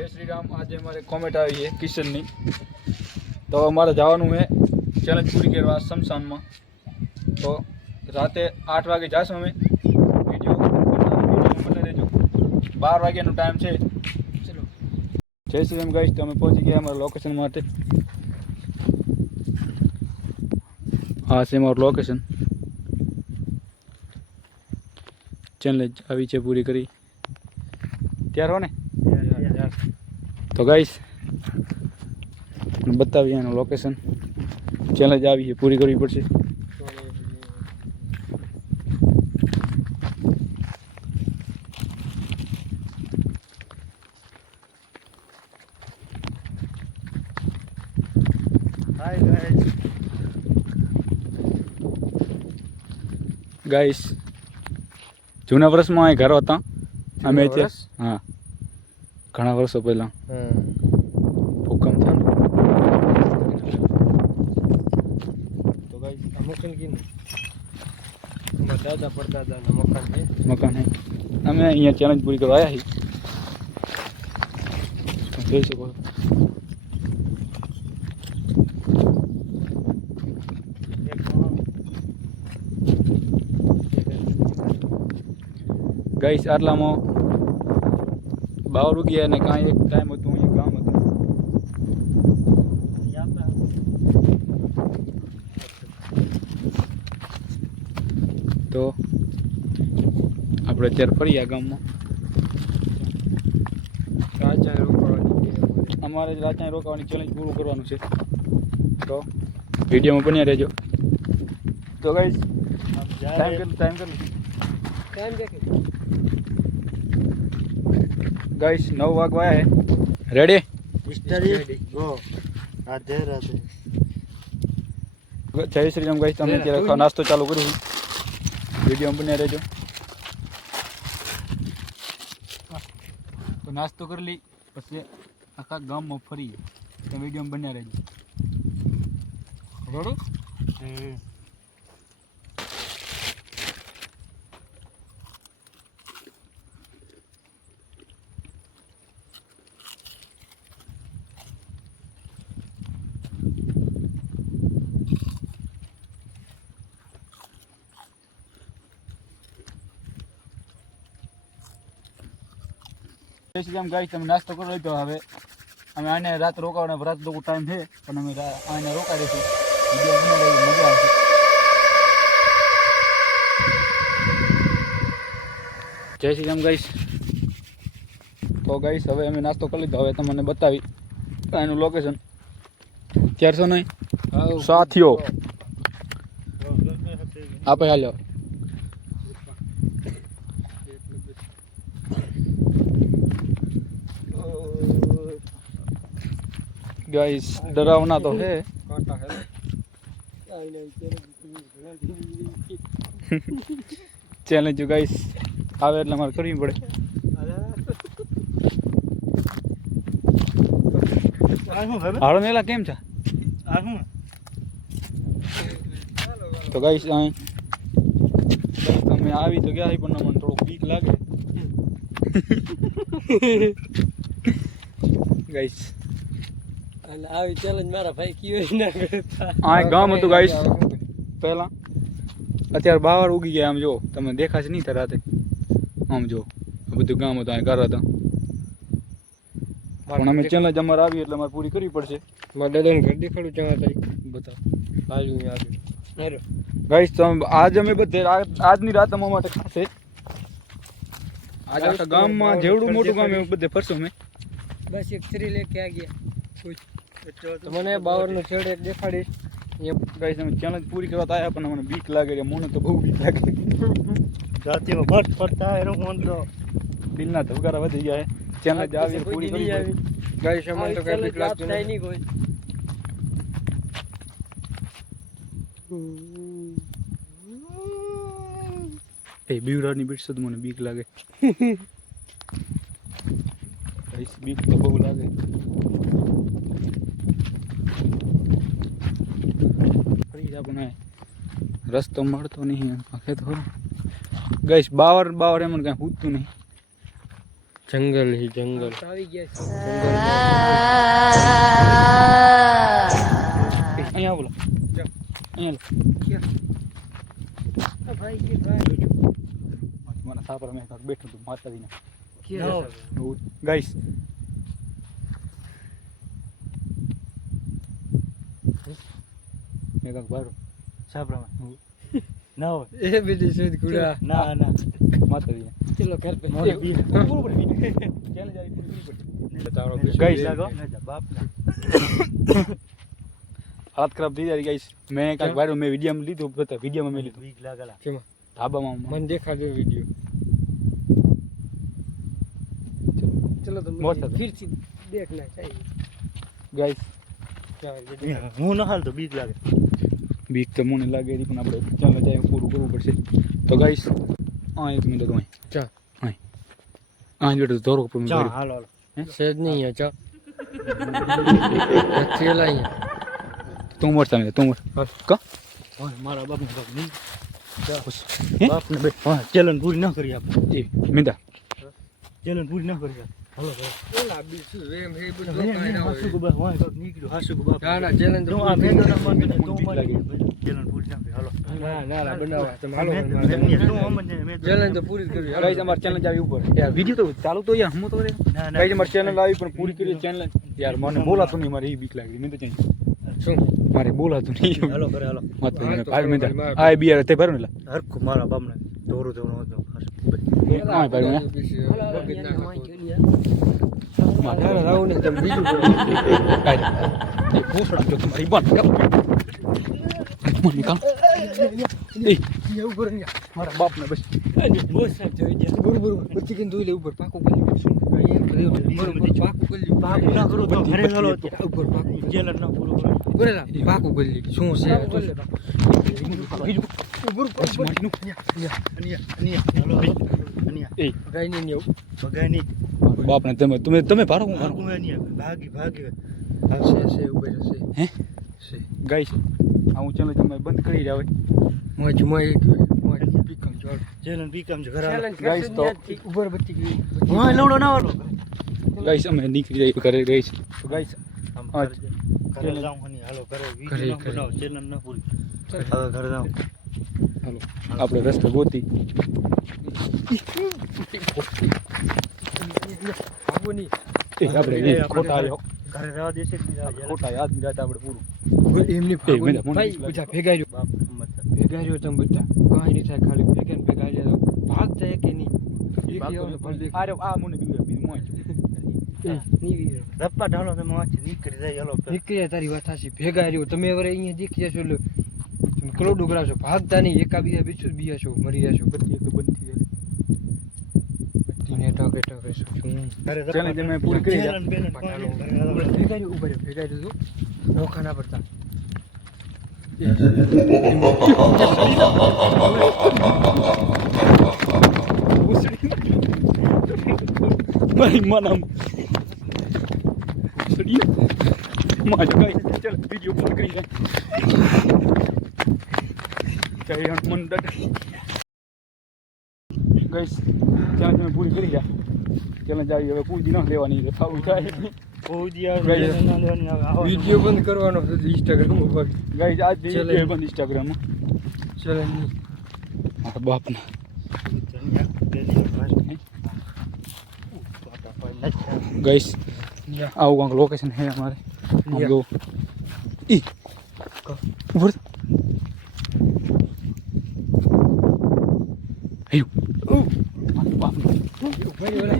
જય શ્રી રામ। આજે અમારે કોમેન્ટ આવી છે કિશનની, તો અમારે જવાનું છે ચેલેન્જ પૂરી કરવા શમશાનમાં। તો રાતે 8 વાગે જઈશું અમે। વિડીયો બને રહેજો। 12 વાગ્યાનો ટાઈમ છે। ચલો જય શ્રી રામ ગાઈસ, તો અમે પહોંચી ગયા અમારા લોકેશન માટે। હા છે અમારું લોકેશન। ચેલેન્જ આવી છે પૂરી કરી ત્યાર હો ને। તો ગાઈસ બતાવીએ એનું લોકેશન। ચેલેન્જ આવી છે પૂરી કરવી પડશે। ગાઈસ જૂના વર્ષમાં અહીં ઘર હતા અમે ત્યાં। હા ઘણા વર્ષો પહેલા ભૂકંપ થયો ને। તો ગાઈસ દાદા પરદાદાના મકાન છે। મકાન હે, અમે અહીંયા ચેલેન્જ પૂરી કરવા આવ્યા છીએ। જોઈ શકો છો ગાઈસ। આટલામાં બાવર ઉગ્યા અને કાંઈ એક ટાઈમ હતું અહીંયા ગામ હતું। તો આપણે અત્યારે ફરી આ ગામમાં। અમારે રાતના રોકાવાની ચેલેન્જ પૂરું કરવાનું છે, તો વિડીયોમાં બન્યા રહેજો। તો ગાઈસ ટાઈમ ગાઈસ 9 વાગવા આયા હે। Ready go Radhe Radhe. જય શ્રી રામ ગાઈસ, તમે અત્યારે નાસ્તો ચાલુ કર્યું, વિડીયો બન્યા રહેજો। તો નાસ્તો કરી લઈ પછી આખા ગામમાં ફરી, તો વિડીયો બન્યા રહેજો। રેડી? જય શ્રી રામ ગાઈસ, તમે નાસ્તો કરી લીધો। હવે અમે આને રાત રોકાવાનો રાત લોકો ટાઈમ છે, પણ અમે આને રોકાઈ દઈશું। વિડીયો બનાવી મજા આવશે। જય શ્રી રામ ગાઈસ। તો ગાઈસ હવે અમે નાસ્તો કરી લીધો। હવે તમને બતાવી એનું લોકેશન। 400 નહીં સાથીઓ આપે હાલ્યો। गाइस डरावना तो है। चैलेंज जो गाइस आवे એટલે મારે કરવી પડે। હાલો મેલા કેમ છે? તો ગાઈસ અહીં તમે આવી તો ગયા પણ મને થોડું બીક લાગે ગાઈસ। આવી ચેલેન્જ મારા ભાઈ કીયો ના કરતા। આ ગામ હતું ગાઈસ પહેલા, અત્યારે બાવર ઉગી ગયા। આમ જો તમને દેખાશે નહીં તરાતે, આમ જો બધું ગામ હતું, આ ઘર હતા। પણ અમે ચેલેન્જ અમારે આવી એટલે અમારે પૂરી કરવી પડશે। મારા દાદાનું ઘર દેખાડું ચાવા થાય, બતાવો હાલ્યું આવી ગાઈસ। તો આજ અમે બધે આજની રાત અમારા માટે ખાસ છે। આજ આખા ગામમાં જેવડું મોટું ગામ એવું બધે ફરશું અમે। બસ એક શ્રી લેકે આ ગયા। તો મને બાવરનો છેડે દેખાડીશ। ગાઈસ અમે ચેલેન્જ પૂરી કરવા આવ્યા પણ મને બીક લાગે છે। મને તો બહુ બીક લાગે। રાતીમાં બટ પડતા એનો ફોન તો દિલના ધબકારા વધી ગયા છે। ચેલેન્જ આવી પૂરી કરી આવી ગાઈસ। અમને તો કઈ બીક લાગતી નહીં કોઈ। એ બીવરાની બીટ તો મને બીક લાગે ગાઈસ, બીક તો બહુ લાગે। આપણે રસ્તો મળતો નહીં આખે તો ગાઈસ। બાવર એમને કાંઈ પૂછતું નહીં। જંગલ હી જંગલ આવી ગયા છે અહીંયા બોલો અહીંયા ભાઈ કે ભાઈ મને સાપર મેં કાંક બેઠું હતું માતાજીને કે ગાઈસ મેં કાંક બારું સાપરામાં ના હોય એ બીજી સુધ ગુડા ના માતાજીને ચલો ઘર પે ગાઈસ હાલત ખરાબ થઈ જાય ગાઈસ મેં કાંક બારું મેં વિડીયોમાં લીધું વિડીયોમાં મેં લીધું કેમાં ધાબામાં મને દેખાડો વિડિયો ચલો તો મોટા फिर से देखना चाहिए ગાઈસ હું ન હાલ તો બીક લાગે બીક તો મને લાગે પણ આપણે ચાલો જાય પૂરું કરવું પડશે તો ગાઈસ એક મિનિટ તો ચા બેઠો ધોરો પર ચા હાલો હાલો સેજ નહીં है चल चला ही તું મોર તમે તું મોર કા ઓય મારા બાપને બાપ નહીં હે બાપને બે હા ચેલેન્જ પૂરી ન કરી આપણે એ મિંદા ચેલેન્જ પૂરી ન કરી હાલો ઓલા બીસુ વેમ હે બધું હાસુ ગોબા હોય તો નીકળ્યો હાસુ ગોબા ના ના ચેલેન્જ તો આ મેં ના માને તો મારી ચેલેન્જ પૂરી ન કરી હાલો ના બનાવા તમે હાલો તું અમને મેં ચેલેન્જ તો પૂરી કરવી ગાઈસ અમાર ચેનલ આવી ઉપર યાર વિડિયો તો ચાલુ તો યાર હું તો રે ગાઈસ અમાર ચેનલ આવી પણ પૂરી કરી ચેનલ યાર મને બોલાતું નહીં મારે એ બીક લાગી મેં તો ચાઈ શું મારે બોલાતું નહીં હાલો કરે હાલો મત ભાઈ મેં આ બિયાર તે ભરું ને હરખું મારા બાપને દોરું દોરું હતો હા ભાઈ ને મારા રાવ ને તમે બીજું કાઈ એ ભૂસડા જો તમારી બંધ મને કામ એ ઉપર મારા બાપને બસ બોસ સાહેબ જોઈ ગયા બરોબર બચ્ચી કે દોઈ લે ઉપર પાકો કરી બરોબર પાકો કરી પાક ના કરો તો ઘરે ચાલો ઉપર પાકો ચેલેન્જ ના પૂરું કરો બરેલા પાકો કરી શું છે એ ગાય ને આવું બગાની બાપને તમે ભારો હું ભારો ભાગી છે ઉપર છે હે ગાઈસ આ હું ચેનલ તમે બંધ કરી રહ્યા હોય મોજ પીકમ જોડ ચેલેન્જ બીકમ છે ઘરે ગાઈસ તો ઉપર બચ્ચી ગઈ હા લવડો ના વાળો ગાઈસ અમે નીકળી જઈએ ઘરે ગઈશ તો ગાઈસ ઘરે જાઉં હની હાલો ઘરે ઘરે, વિડિયો ઘરે. બનાવો ચેલેન્જ ના પૂરી હવે ઘરે જાઉં હાલો આપણે રસ્તો ગોતી ભાગોની એ આપણે ખોટા આવ્યો ઘરે જવા દેશે જ નહીં ખોટા યાદ નહીં રહેતા આપણે પૂરું એમની ભાગોની. ભાઈ બધા ભેગા રહ્યો બાપ હિંમત ભેગા રહ્યો તમે બધા કાંઈ નહીં થાય ખાલી ભેગા રહ્યો ભાગતા કે નહીં એક એવો ભલ દેખ અરે આ મને બીજું મોય ધપ્પા ઢાલો તમે વાંચ નીકળી જાય હાલો નીકળ્યા તારી વાત સાચી ભેગા રહ્યો તમે હવે અહીંયા દેખી જશો એટલે તમે કરોડો કરાવશો ભાગતા નહીં એકા બીજા બીજું બીજા છો મરી જશો બધી એક બંધ થઈ જાય મને ટકે ટકે શું ઘરે ચેલેન્જ અમે પૂરી કરી ચેલેન્જ બેલેન્સ પટાલો ઘરે હાલો. ભેગા રહ્યો ઉભા રહ્યો ભેગા રહ્યો નોખા ના પડતા મારી મનમ સડી માજો ગાઈસ ચાલ વિડિયો બંધ કરી જાય જય હનુમાન દાદા ગાઈસ ચેનલ તમે પૂરી કરી ગયા ચેનલ આવી હવે પૂરી ન લેવાની છે થાવું થાય પહોંચી આવો ગાઈસ. ચેલેન્જ ના લેવાની આવે. આવો. વિડીયો બંધ કરવાનો છે ઇન્સ્ટાગ્રામ ઉપર ગાઈસ આજ ચેનલ. જઈએ બંધ ઇન્સ્ટાગ્રામ ચલો મારા બાપના ગાઈસ આવું કાંક લોકેશન હે અમારે આમ જો ઈ ઉપર આયુ મારા બાપના